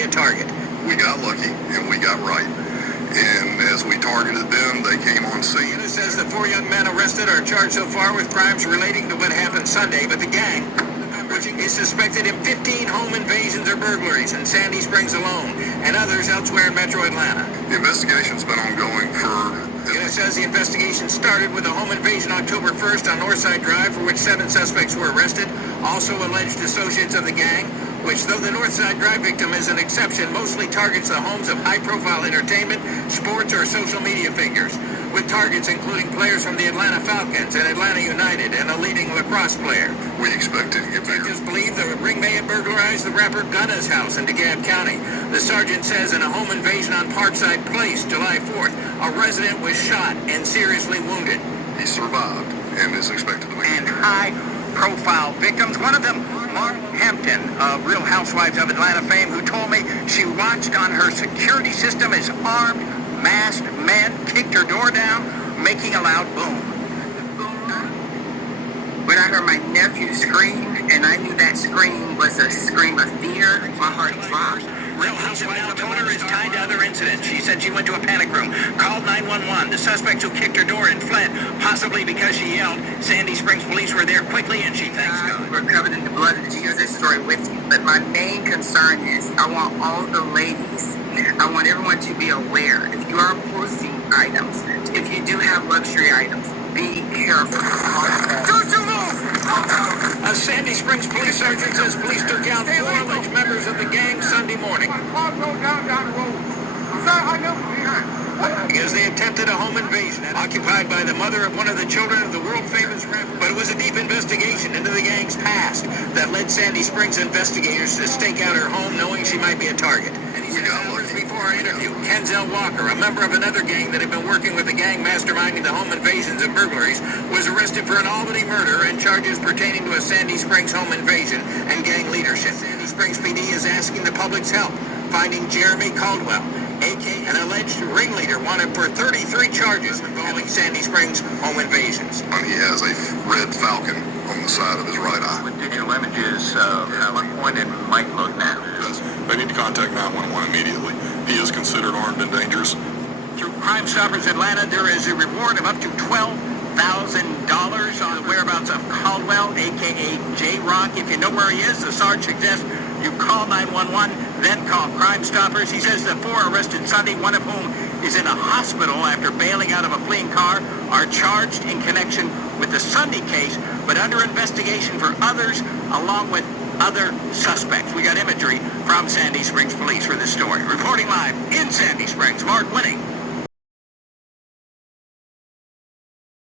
be a target. We got lucky and we got right. And as we targeted them, they came on scene. It says the 4 young men arrested are charged so far with crimes relating to what happened Sunday, but the gang, which is suspected in 15 home invasions or burglaries in Sandy Springs alone, and others elsewhere in metro Atlanta. The investigation's been ongoing for... It says the investigation started with a home invasion October 1st on Northside Drive, for which 7 suspects were arrested, also alleged associates of the gang, which, though the Northside Drive victim is an exception, mostly targets the homes of high-profile entertainment, sports, or social media figures, with targets including players from the Atlanta Falcons and Atlanta United and a leading lacrosse player. We expected to get bigger. Detectives believe the ring may have burglarized the rapper GunnA's house in DeKalb County. The sergeant says in a home invasion on Parkside Place, July 4th, a resident was shot and seriously wounded. He survived and is expected to be. And high-profile victims, one of them, Mark Hampton of Real Housewives of Atlanta fame, who told me she watched on her security system as armed, masked men kicked her door down, making a loud boom. When I heard my nephew scream, and I knew that scream was a scream of fear, my heart dropped. Real Housewives now told her is tied to other incidents. She said she went to a panic room, called 911. The suspects who kicked her door and fled, possibly because she yelled. Sandy Springs police were there quickly, and she thanks God. We're covered in the blood, and share this story with you. But my main concern is I want all the ladies, I want everyone to be aware. If you are posting items, if you do have luxury items, be careful. Don't you move! A Sandy Springs police sergeant says police took out 4 alleged members of the gang Sunday morning because they attempted a home invasion occupied by the mother of one of the children of the world-famous rapper. But it was a deep investigation into the gang's past that led Sandy Springs investigators to stake out her home, knowing she might be a target. And he said hours before our interview, Kenzel Walker, a member of another gang that had been working with the gang masterminding the home invasions and burglaries, was arrested for an Albany murder and charges pertaining to a Sandy Springs home invasion and gang leadership. Sandy Springs PD is asking the public's help, finding Jeremy Caldwell, a.k.a. an alleged ringleader, wanted for 33 charges involving Sandy Springs home invasions. And he has a red falcon on the side of his right eye. With digital images, at what point it might look now. Yes. They need to contact 911 immediately. He is considered armed and dangerous. Through Crime Stoppers Atlanta, there is a reward of up to $12,000 on the whereabouts of Caldwell, a.k.a. J-Rock. If you know where he is, the Sarge suggests you call 911, then call Crime Stoppers. He says the 4 arrested Sunday, one of whom is in a hospital after bailing out of a fleeing car, are charged in connection with the Sunday case, but under investigation for others, along with other suspects. We got imagery from Sandy Springs Police for this story. Reporting live in Sandy Springs, Mark Winning,